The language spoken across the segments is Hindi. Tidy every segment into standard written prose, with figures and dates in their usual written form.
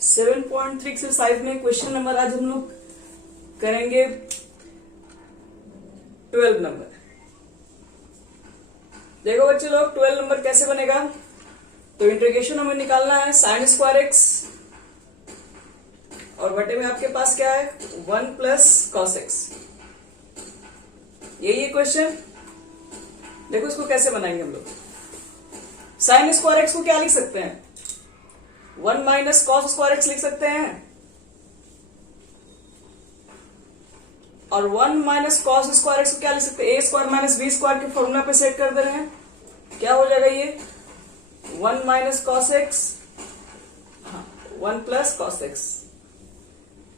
7.3 एक्सरसाइज में क्वेश्चन नंबर आज हम लोग करेंगे 12 नंबर। देखो बच्चे लोग 12 नंबर कैसे बनेगा। तो इंटीग्रेशन हमें निकालना है साइन स्क्वायर एक्स और बटे में आपके पास क्या है 1 प्लस कॉस एक्स। यही है क्वेश्चन। देखो इसको कैसे बनाएंगे हम लोग। साइन स्क्वायर एक्स को क्या लिख सकते हैं 1 माइनस कॉस स्क्वायर एक्स लिख सकते हैं और 1 माइनस कॉस स्क्वायर एक्स को क्या लिख सकते हैं A square minus B square के फॉर्मूला पे सेट कर दे रहे हैं। क्या हो जाएगा ये 1 minus cos x 1 plus cos x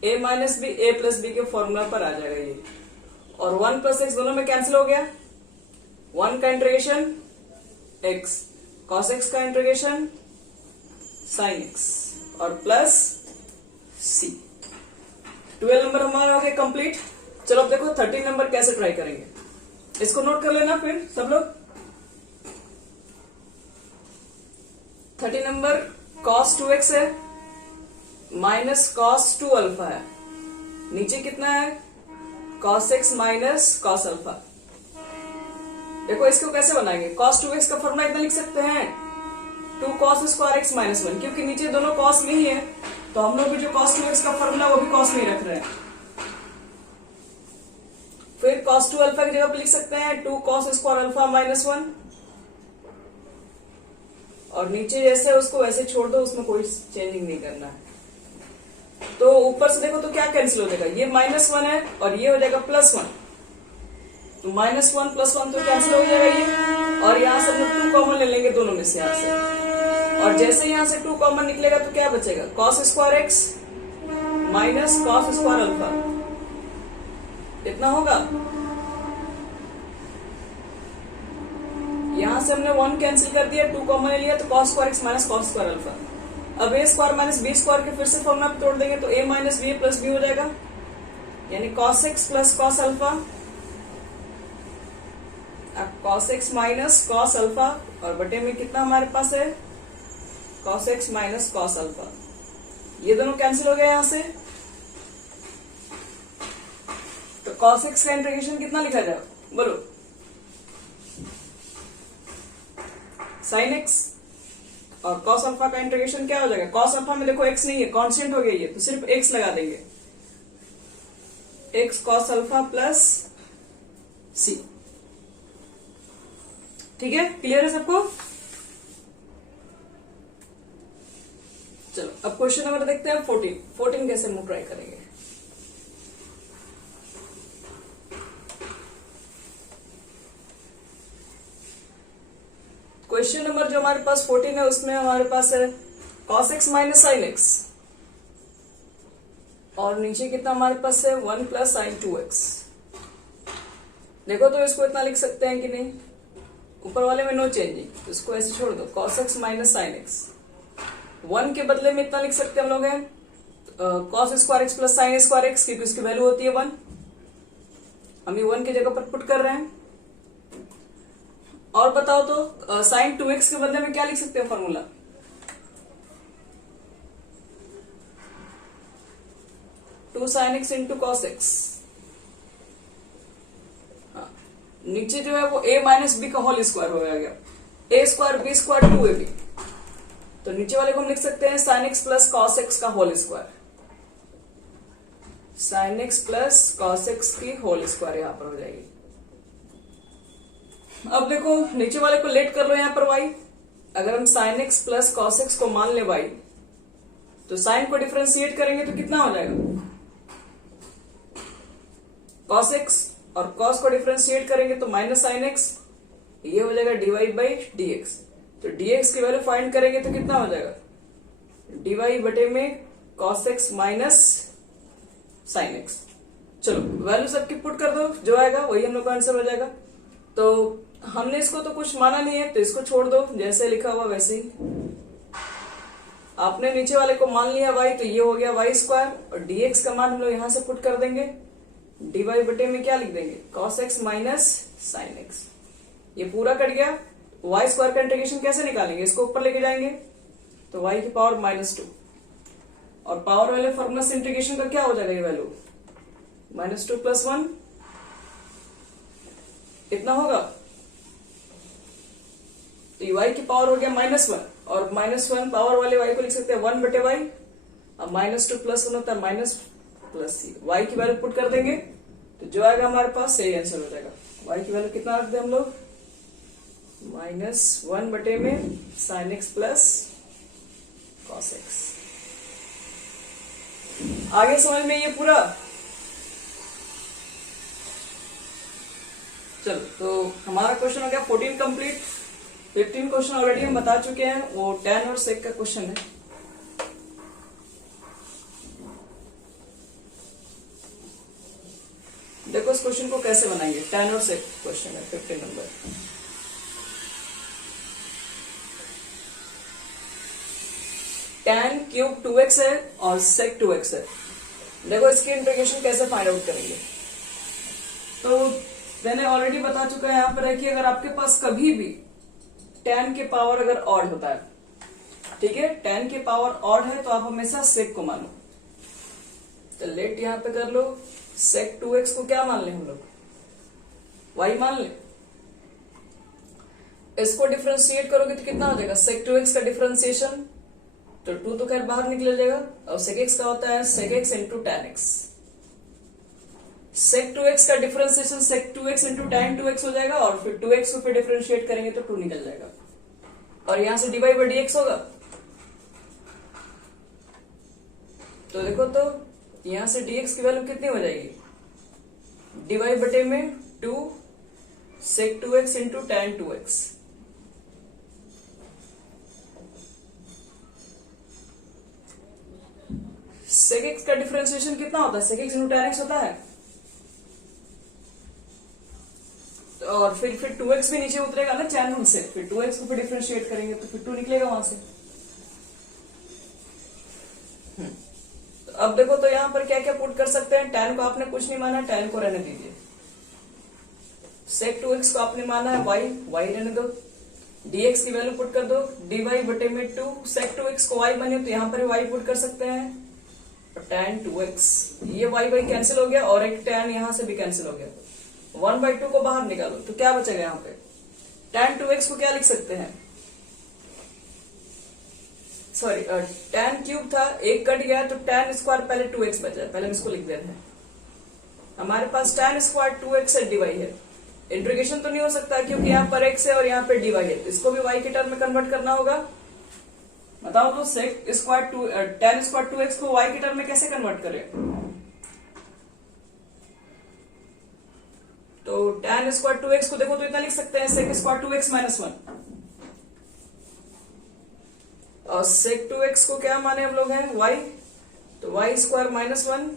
A minus B A plus B के फॉर्मूला पर आ जाएगा ये। और 1 प्लस एक्स दोनों में कैंसिल हो गया। 1 का इंटीग्रेशन एक्स कॉस एक्स का इंटीग्रेशन साइन एक्स और प्लस सी। 12 नंबर हमारा हो गया कंप्लीट। चलो अब देखो 13 नंबर कैसे ट्राई करेंगे। इसको नोट कर लेना फिर सब लोग। 13 नंबर cos 2x है माइनस cos 2 अल्फा है। नीचे कितना है cos x minus cos alpha. देखो इसको कैसे बनाएंगे। cos 2x का फॉर्मूला इतना लिख सकते हैं 2 cos स्क्वायर एक्स माइनस 1 क्योंकि नीचे दोनों cos में ही है तो हम लोग भी जो cos 2x का फॉर्मूला वो भी cos में ही रख रहे हैं। फिर cos 2 अल्फा की जगह पे लिख सकते हैं 2 cos स्क्वायर अल्फा माइनस 1 और नीचे जैसे उसको वैसे छोड़ दो, उसमें कोई चेंजिंग नहीं करना है। तो ऊपर से देखो तो क्या कैंसिल हो जाएगा, ये माइनस 1 है और ये हो जाएगा प्लस 1 तो माइनस 1 प्लस 1 तो कैंसिल हो जाएगा ये। और यहाँ से हम लोग 2 कॉमन ले लेंगे दोनों में से यहाँ से और जैसे यहाँ से 2 कॉमन निकलेगा तो क्या बचेगा cos square x minus cos square alpha. इतना होगा। यहां से हमने 1 कैंसिल कर दिया 2 कॉमन ले लिया तो cos square x minus cos square alpha. अब a square minus B square के फिर से फॉर्मूला पे तोड़ देंगे तो a minus b plus b हो जाएगा यानी cos x plus cos alpha. अब cos x minus cos alpha और बटे में कितना हमारे पास है cos x minus cos alpha. ये दोनों कैंसिल हो गए यहां से तो cos x का इंटीग्रेशन कितना लिखा जाए बोलो sin x और cos अल्फा का इंटीग्रेशन क्या हो जाएगा। cos अल्फा में देखो x नहीं है कांस्टेंट हो गया ये तो सिर्फ x लगा देंगे x cos alpha plus c। ठीक है क्लियर है सबको। चलो अब क्वेश्चन नंबर देखते हैं 14 कैसे हम ट्राई करेंगे। क्वेश्चन नंबर जो हमारे पास 14 है उसमें हमारे पास है cos x minus sine x और नीचे कितना हमारे पास है 1 प्लस साइन 2x। देखो तो इसको इतना लिख सकते हैं कि नहीं, ऊपर वाले में नो चेंजिंग तो इसको ऐसे छोड़ दो cos x minus sine x. 1 के बदले में इतना लिख सकते हैं हम लोग हैं cos square x plus sine square x क्योंकि उसकी वैल्यू होती है 1। हम ये 1 की जगह पर पुट कर रहे हैं। और बताओ तो साइन 2x के बदले में क्या लिख सकते हैं formula 2 sign x into cos x. नीचे जो है वो a माइनस बी का होल स्क्वायर हो गया a square B square 2ab तो नीचे वाले को हम लिख सकते हैं sine x plus cos x का whole square. Sine x plus cos x की होल स्क्वायर यहां पर हो जाएगी। अब देखो नीचे वाले को लेट कर लो यहां पर y। अगर हम sign x plus cos x को मान ले y तो साइन को डिफरेंशिएट करेंगे तो कितना हो जाएगा cos x और cos को डिफरेंशिएट करेंगे तो माइनस साइन एक्स ये हो जाएगा dy बाई dx। तो dx की वैल्यू फाइंड करेंगे तो कितना हो जाएगा dy बटे में cos x minus sine x. चलो वैल्यू सबकी पुट कर दो जो आएगा वही हम लोग का आंसर हो जाएगा। तो हमने इसको तो कुछ माना नहीं है तो इसको छोड़ दो जैसे लिखा हुआ वैसे ही। आपने नीचे वाले को मान लिया y तो ये हो गया y स्क्वायर और dx का मान हम लोग यहां से पुट कर देंगे dy बटे में क्या लिख देंगे cos x minus sine x. ये पूरा कट गया। y स्क्वायर का इंटीग्रेशन कैसे निकालेंगे, इसको ऊपर लेके जाएंगे तो y की पावर -2 और पावर वाले फॉर्मूला से इंटीग्रेशन का क्या हो जाएगा ये वैल्यू -2 + 1 इतना होगा। तो y की पावर हो गया -1 और -1 पावर वाले y को लिख सकते हैं 1/y। अब -2 + 1 होता है माइनस प्लस सी। y की वैल्यू पुट कर देंगे तो जो आएगा हमारे पास सही आंसर हो जाएगा। y की वैल्यू कितना रख दे हम लोग -1 sin x plus cos x। आगे समझ में ये पूरा। चलो तो हमारा क्वेश्चन हो गया 14 कंप्लीट। 15 क्वेश्चन ऑलरेडी हम बता चुके हैं, वो tan और sec का क्वेश्चन है। देखो इस क्वेश्चन को कैसे बनाएंगे। tan और sec क्वेश्चन है 15 नंबर। tan क्यूब 2x है और sec 2x है। देखो इसकी इंटीग्रेशन कैसे फाइंड आउट करेंगे। तो मैंने ऑलरेडी बता चुका है यहां पर है कि अगर आपके पास कभी भी tan के पावर अगर ऑड होता है, ठीक है, tan के पावर ऑड है तो आप हमेशा sec को मानो। तो लेट यहां पे कर लो, sec 2x को क्या मान लें हम लोग y मान लें। इसको डिफरेंशिएट करोगे तो कितना हो जाएगा sec 2x का डिफरेंशिएशन, तो 2 तो खैर बाहर निकल जाएगा और sec x का होता है sec x into tan x। sec 2x का differentiation sec 2x into tan 2x हो जाएगा और फिर 2x को फिर डिफरेंशिएट करेंगे तो 2 निकल जाएगा और यहां से dy/dx होगा। तो देखो तो यहां से dx की वैल्यू कितनी हो जाएगी dy/2 sec 2x into tan 2x। sec x का डिफरेंशिएशन कितना होता है sec x into tan x होता है और फिर 2x भी नीचे उतरेगा ना चैन रूल से, फिर 2x को फिर डिफरेंशिएट करेंगे तो फिर 2 निकलेगा वहां से। तो अब देखो तो यहां पर क्या क्या पुट कर सकते हैं। tan को आपने कुछ नहीं माना, tan को रहने दीजिए। sec 2x को आपने माना है y रहने दो। dx की वैल्यू पुट कर दो dy/2 sec 2x को y माने तो यहां पर y पुट कर सकते हैं और tan 2x ये y कैंसिल हो गया और एक tan यहां से भी कैंसिल हो गया। 1/2 को बाहर निकालो तो क्या बचेगा यहाँ पे tan 2x को क्या लिख सकते हैं, सॉरी tan क्यूब था एक कट गया तो tan स्क्वायर पहले 2x बचा, पहले इसको लिख देते हैं। हमारे पास tan स्क्वायर 2x है dy है। इंटीग्रेशन तो नहीं हो सकता क्योंकि यहाँ पर x है और यहाँ पे dy है, इसको भी y के टर्म में कन्वर्ट करना होगा। बताओ तो sec square tan square 2x को y के टर्म में कैसे कन्वर्ट करें। तो tan स्क्वायर 2x को देखो तो इतना लिख सकते हैं sec स्क्वायर 2x -1 और sec 2x को क्या माने हम लोग हैं y, तो y स्क्वायर -1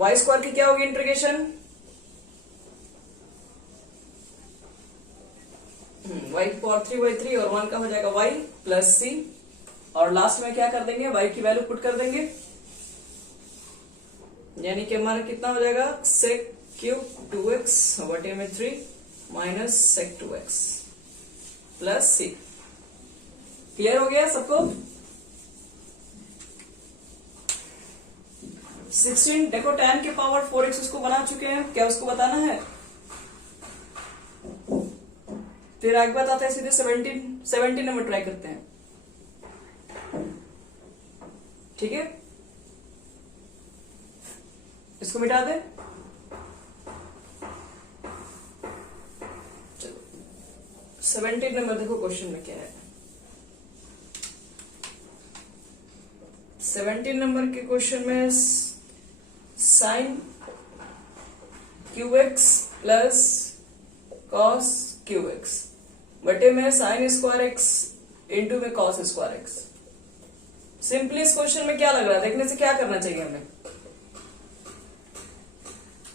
y स्क्वायर की क्या होगी इंटीग्रेशन y की पावर 3/3 और 1 का हो जाएगा y प्लस c और लास्ट में क्या कर देंगे y की वैल्यू पुट कर देंगे, यानी कि हमारा कितना हो जाएगा sec cube 2x/3 minus sec 2x plus c। Clear हो गया सबको। 16 देखो tan के पावर 4x उसको बना चुके हैं, क्या उसको बताना है। फिर आगे बताते हैं सीधे 17 नंबर ट्राई करते हैं, ठीक है। इसको मिटा दे। 17 नंबर देखो क्वेश्चन में क्या है। 17 नंबर के क्वेश्चन में sine QX plus cos QX बटे में साइन स्क्वायर x इंटू में कॉस स्क्वायर x। सिंपली इस क्वेश्चन में क्या लग रहा है देखने से क्या करना चाहिए हमें,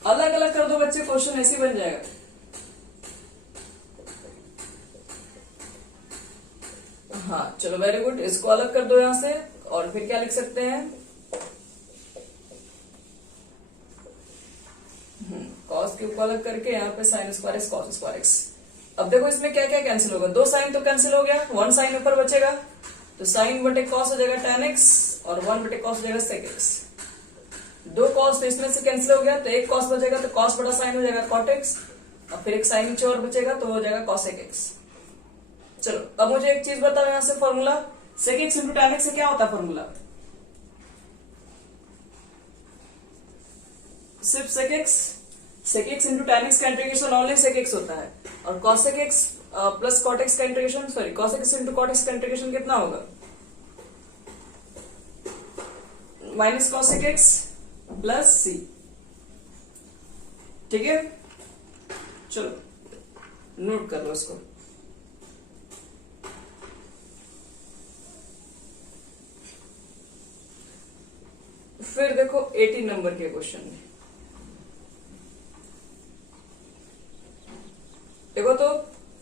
अलग अलग कर दो बच्चे, क्वेश्चन ऐसे बन जाएगा। हाँ चलो वेरी गुड, इसको अलग कर दो यहां से और फिर क्या लिख सकते हैं कॉस क्यूब को अलग करके यहाँ पे sine square x cos square x. अब देखो इसमें क्या क्या कैंसिल होगा, 2 साइन तो कैंसिल हो गया, 1 साइन ऊपर बचेगा तो साइन बटे कॉस हो जाएगा tan x और 1 बटे कॉस हो जाएगा सेक एक्स। 2 कॉस तो इसमें से कैंसिल हो गया, तो एक कॉस बचेगा, तो कॉस बटा साइन हो जाएगा कॉट एक्स, और फिर एक साइन नीचे और बचेगा तो हो जाएगा कॉसेक एक्स। चलो अब मुझे एक चीज बताओ, यहां से formula sec x into tan x से क्या होता है फॉर्मूला? सिर्फ sec x into tan x का इंटीग्रेशन ओनली सेक एक्स होता है, और cosec x plus cot x का integration, sorry cosec x into cot x का इंटीग्रेशन कितना होगा? Minus cosec x plus C. ठीक है, चलो नोट कर लो इसको। फिर देखो 18 नंबर के क्वेश्चन में देखो, तो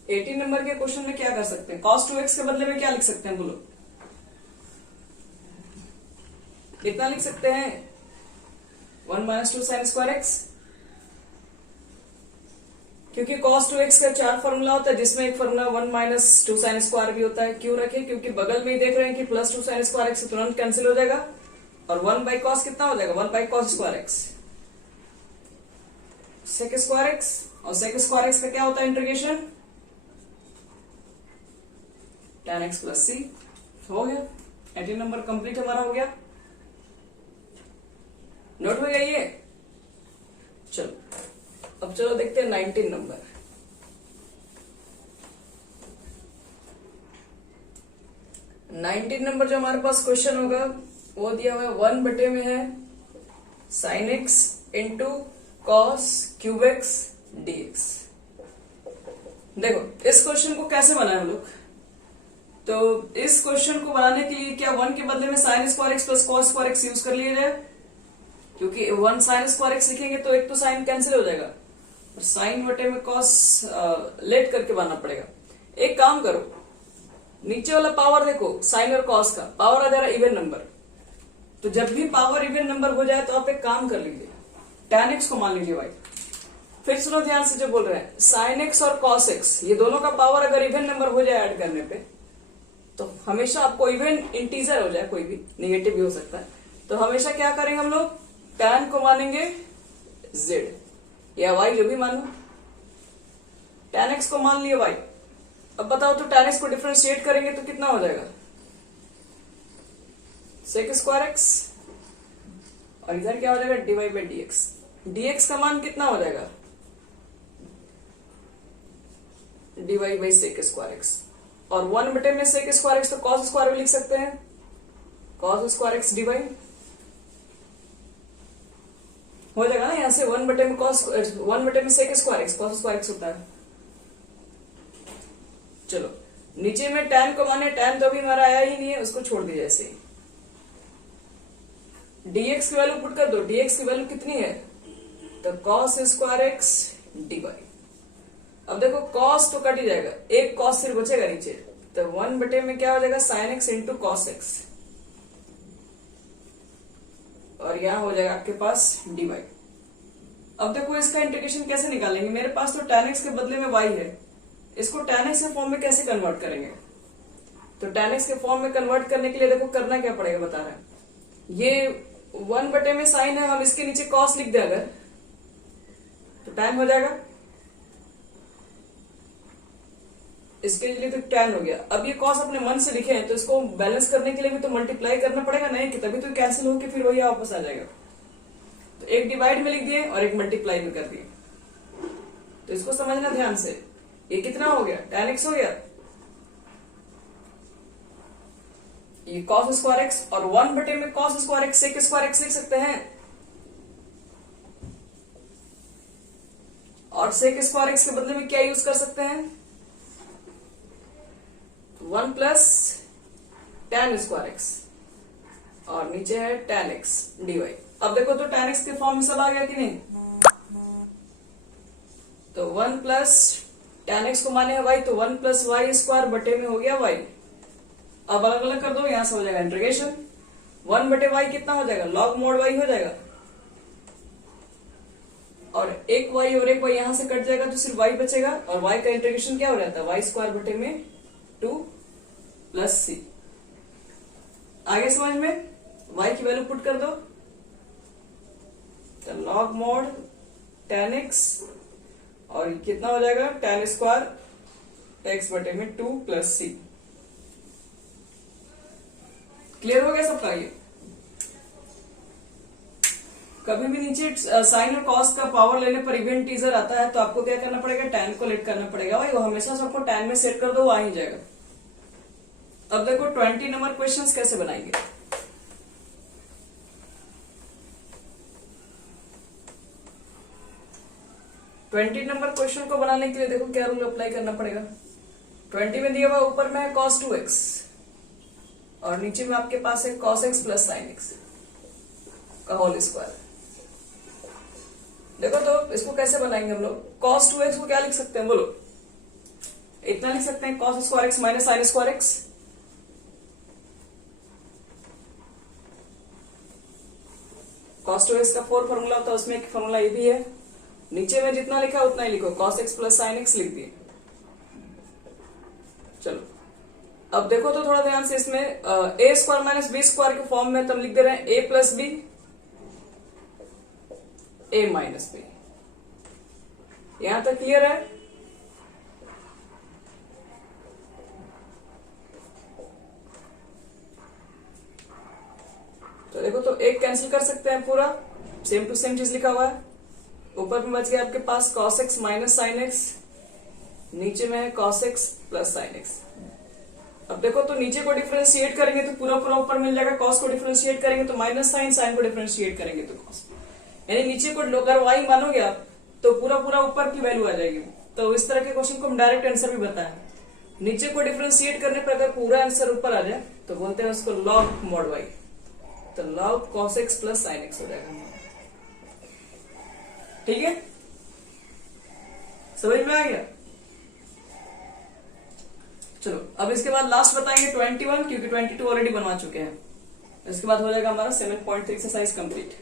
18 नंबर के क्वेश्चन में क्या कर सकते हैं? cos 2x के बदले में क्या लिख सकते हैं बोलो? कितना लिख सकते हैं? 1 माइनस 2 साइन स्क्वायर एक्स, क्योंकि cos 2x का 4 फॉर्मूला होता है, जिसमें एक फॉर्मूला 1 माइनस 2 साइन स्क्वायर भी होता है। क्यों रखे? क्योंकि बगल में ही देख रहे हैं कि प्लस 2 साइन स्क्वायर एक्स तुरंत कैंसिल हो जाएगा, और 1 बाई कॉस कितना हो जाएगा? 1 by cos square x sec square x, और सेक स्क्वायर एक्स का क्या होता है integration? tan x plus c. हो गया, 18 नंबर कंप्लीट हमारा हो गया। नोट हो गया ये? चलो अब चलो देखते हैं 19 नंबर। 19 नंबर जो हमारे पास क्वेश्चन होगा वो दिया हुआ है 1 बटे में है sine x into cos cube x d x. देखो इस क्वेश्चन को कैसे बनाए हम लोग, तो इस क्वेश्चन को बनाने के लिए क्या 1 के बदले में sine square x plus cos square x use कर लिया जाए, क्योंकि 1 साइन स्क्वायर एक्स लिखेंगे तो एक तो साइन कैंसिल हो जाएगा, और साइन बटे में कॉस लेट करके बनाना पड़ेगा। एक काम करो, नीचे वाला पावर देखो, साइन और कॉस का पावर आ जा रहा है इवन नंबर, तो जब भी पावर इवन नंबर हो जाए तो आप एक काम कर लीजिए, tan x को मान लीजिए भाई। फिर सुनो ध्यान से जो बोल रहे हैं, साइन एक्स और कॉस एक्स ये दोनों का पावर अगर इवन नंबर हो जाए ऐड करने पे, तो हमेशा आपको इवन इंटीजर हो जाए, कोई भी नेगेटिव भी हो सकता है, तो हमेशा क्या करेंगे हम लोग, tan को मानेंगे z या y जो भी मानो, tan x को मान लिया y। अब बताओ तो tan x को डिफरेंशिएट करेंगे तो कितना हो जाएगा? सेक स्क्वायर एक्स, और इधर क्या हो जाएगा? dy by dx। dx का मान कितना हो जाएगा? dy by sec square x, और 1 बटे में सेक स्क्वायर एक्स तो कॉस स्क्वायर भी लिख सकते हैं, कॉस स्क्वायर एक्स dy हो जाएगा ना। यहां से 1 बटे में कॉस 1 बटे में sec square x cos square x होता है। चलो नीचे में tan को माने, tan तो अभी हमारा आया ही नहीं है, उसको छोड़ दीजिए ऐसे ही। dx की वैल्यू पुट कर दो, dx की वैल्यू कितनी है? तो कॉस स्क्वायर एक्स dy। अब देखो कॉस तो कट ही जाएगा, एक कॉस फिर बचेगा नीचे, तो 1 बटे में क्या हो जाएगा? Sign x into cos x, और यहां हो जाएगा आपके पास dy। अब देखो इसका इंटीग्रेशन कैसे निकालेंगे, मेरे पास तो tan x के बदले में y है, इसको tan x के फॉर्म में कैसे कन्वर्ट करेंगे? तो tan x के फॉर्म में कन्वर्ट करने के लिए देखो करना क्या पड़ेगा बता रहे हैं, ये 1 बटे में साइन है, हम इसके नीचे कॉस लिख दे अगर, तो tan हो जाएगा, इसके लिए तो tan हो गया। अब ये कॉस अपने मन से लिखे हैं, तो इसको बैलेंस करने के लिए भी तो मल्टीप्लाई करना पड़ेगा, नहीं कि तभी तो कैंसिल होकर फिर वही वापस आ जाएगा। तो एक डिवाइड में लिख दिए और एक मल्टीप्लाई में कर दिए, तो इसको समझना ध्यान से। ये कितना हो गया? tan x हो गया, ये कॉस स्क्वायर एक्स, और 1 बटे में cos square x sec square x लिख सकते हैं, और सेक स्क्वायर एक्स के बदले में क्या यूज कर सकते हैं? 1 प्लस tan स्क्वायर एक्स, और नीचे है tan x dy। अब देखो तो tan x के फॉर्म में सब आ गया कि नहीं, तो 1 प्लस tan x को माने है y, तो 1 प्लस वाई स्क्वायर बटे में हो गया y। अब अलग अलग कर दो, यहां से हो जाएगा इंटीग्रेशन, 1 बटे y कितना हो जाएगा? लॉग मोड y हो जाएगा, और एक y और एक y यहां से कट जाएगा तो सिर्फ y बचेगा, और y का इंटीग्रेशन क्या हो जाता है? y स्क्वायर बटे में 2 प्लस सी। आगे समझ में? y की वैल्यू पुट कर दो, तो लॉग मॉड tan x और कितना हो जाएगा tan स्क्वायर x बटे में 2 प्लस c। क्लियर हो गया सबका? ये कभी भी नीचे साइन और कॉस का पावर लेने पर इवेंट टीजर आता है तो आपको क्या करना पड़ेगा, tan को लेट करना पड़ेगा। भाई वो हमेशा सबको tan में सेट कर दो, वो आ ही जाएगा। अब देखो 20 नंबर क्वेश्चंस कैसे बनाएंगे। ट्वेंटी नंबर क्वेश्चन को बनाने के लिए देखो क्या रूल अप्लाई करना पड़ेगा। 20 में दिया हुआ ऊपर में है cos 2x और नीचे में आपके पास है cos x plus sin x का होल स्क्वायर। देखो तो इसको कैसे बनाएंगे हम लोग। cos 2x को क्या लिख सकते हैं बोलो, इतना लिख सकते हैं cos square x minus sin square x। cos 2x का 4 फॉर्मूला होता है, उसमें एक फॉर्मूला ये भी है। नीचे में जितना लिखा है उतना ही लिखो, cos x plus sin x लिख दिए। चलो अब देखो तो थोड़ा ध्यान से, इसमें a square minus B square के फॉर्म में तो हम लिख दे रहे हैं a plus b a minus b. यहां तक क्लियर है? तो देखो तो एक कैंसिल कर सकते हैं, पूरा सेम टू सेम चीज लिखा हुआ है। ऊपर में बच गया आपके पास cos x minus sin x, नीचे में है cos x plus sin x। अब देखो तो नीचे को डिफरेंशिएट करेंगे तो पूरा पूरा ऊपर मिल जाएगा, cos को डिफरेंशिएट करेंगे तो माइनस साइन, साइन को डिफरेंशिएट करेंगे तो cos। यानी नीचे को अगर y मानोगे आप तो पूरा पूरा ऊपर की वैल्यू आ जाएगी। तो इस तरह के क्वेश्चन को हम डायरेक्ट आंसर भी बताएं। नीचे को डिफरेंशिएट करने पर अगर पूरा आंसर ऊपर आ जाए तो बोलते हैं उसको log mod y, तो log cos x plus sin x हो जाएगा। ठीक है, समझ में आ गया? चलो अब इसके बाद लास्ट बताएंगे 21, क्योंकि 22 ऑलरेडी बनवा चुके हैं। इसके बाद हो जाएगा हमारा 7.3 एक्सरसाइज कंप्लीट।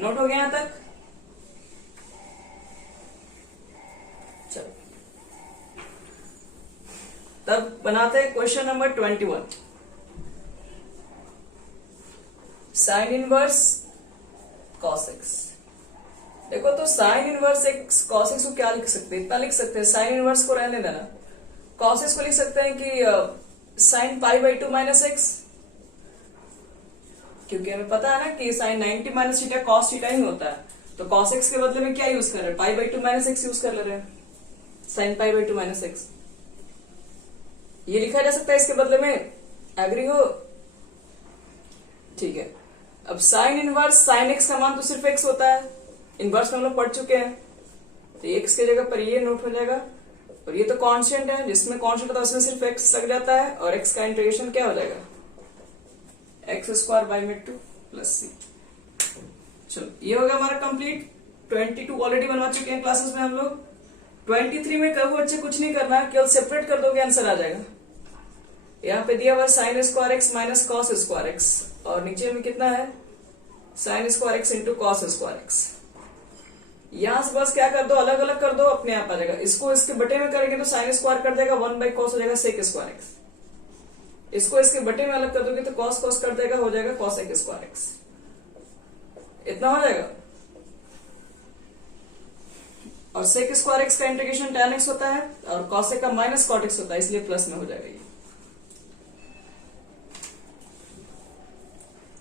नोट हो गया यहां तक? चलो तब बनाते हैं question number 21। Sine inverse cos x। देखो तो sine inverse x cos x को क्या लिख सकते हैं, इतना लिख सकते हैं, साइन इनवर्स को रहने देना, cos x को लिख सकते हैं कि sine pi by 2 minus x, क्योंकि हमें पता है ना कि sine 90 minus theta cos theta ही होता है। तो cos x के बदले में क्या यूज कर रहे हैं, पाई बाई 2 माइनस एक्स यूज कर ले रहे हैं, sign pi by 2 minus x. ये लिखा जा सकता है इसके बदले में, एग्री हो? ठीक है। अब साइन इनवर्स साइन एक्स का मान तो सिर्फ एक्स होता है, इनवर्स में हम लोग पढ़ चुके हैं, तो एक्स की जगह पर ये नोट हो जाएगा। और ये तो कांस्टेंट है, जिसमें कांस्टेंट होता है उसमें सिर्फ एक्स लग जाता है, और एक्स का इंटीग्रेशन क्या हो जाएगा, एक्स स्क्वायर बाई में 2 प्लस सी। चलो ये हो गया हमारा कंप्लीट। 22 ऑलरेडी बनवा चुके हैं क्लासेस में हम लोग। 23 में कहो बच्चे कुछ नहीं करना है, केवल सेपरेट कर दोगे आंसर आ जाएगा। यहाँ पे दिया हुआ sine square x minus cos square x, और नीचे में कितना है, sine square x into cos square x. यहां से बस क्या कर दो, अलग अलग कर दो, अपने आप आ जाएगा। इसको इसके बटे में करेंगे तो साइन स्क्वायर कर देगा, 1 बाई कॉस हो जाएगा सेक स्क्वायर एक्स। इसको इसके बटे में अलग कर दोगे तो कॉस कॉस कर देगा, हो जाएगा कॉस एक स्क्वायर एक्स। इतना हो जाएगा। और सेक स्क्वायर एक्स का इंटीग्रेशन टैन एक्स होता है, और कॉसेक का माइनस कॉट एक्स होता है, इसलिए प्लस में हो जाएगा ये।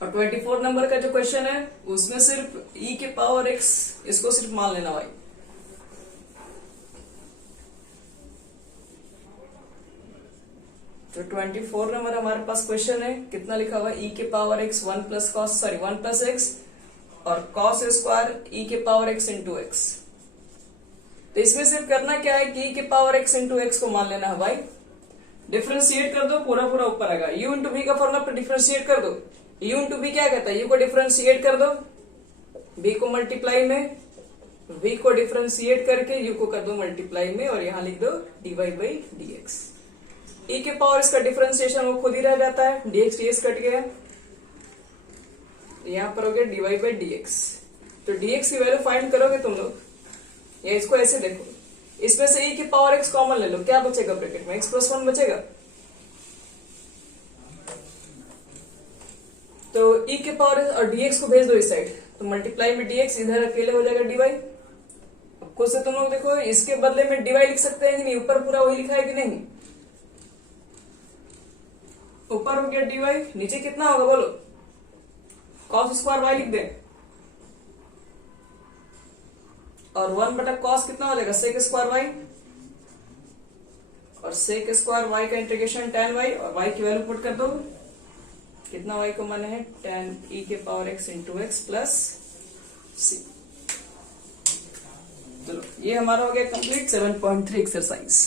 और 24 नंबर का जो क्वेश्चन है उसमें सिर्फ e के पावर x, इसको सिर्फ मान लेना भाई। तो 24 नंबर हमारे पास क्वेश्चन है, कितना लिखा हुआ है, e के power x 1 plus cos, sorry 1 plus x और कॉस स्क्वायर e के पावर x इंटू एक्स। तो इसमें सिर्फ करना क्या है कि e के पावर x इंटू एक्स को मान लेना है भाई। डिफरेंशिएट कर दो, पूरा पूरा ऊपर आएगा। u इंटू v का फॉर्मूला पर डिफरेंशिएट कर दो। u इंटू बी क्या कहता है, u को डिफरेंशिएट कर दो, b को मल्टीप्लाई में, v को डिफरेंशिएट करके u को कर दो मल्टीप्लाई में, और यहां लिख दो dy बाई dx। e के पावर इसका डिफरेंशिएशन वो खुद ही रह जाता है, dx dx कट गया, यहां पर हो गया dy बाई dx। तो dx की वैल्यू फाइंड करोगे तुम लोग, या इसको ऐसे देखो, इसमें से e की पावर x कॉमन ले लो, क्या बचेगा ब्रैकेट में, x प्लस 1 बचेगा। तो e के पावर और dx को भेज दो इस साइड, तो मल्टीप्लाई में dx इधर अकेले हो जाएगा dy। अब खुद से तुम लोग देखो, इसके बदले में dy लिख सकते हैं कि नहीं, ऊपर पूरा वही लिखा है कि नहीं, ऊपर हो गया dy, नीचे कितना होगा बोलो, cos स्क्वायर y लिख दे, और 1 बटा cos कितना हो जाएगा, sec स्क्वायर y, और sec स्क्वायर y का इंटीग्रेशन tan y, और y की वैल्यू पुट कर दो, कितना y को माने है tan e के power x into x plus C. चलो ये हमारा हो गया कंप्लीट 7.3 एक्सरसाइज।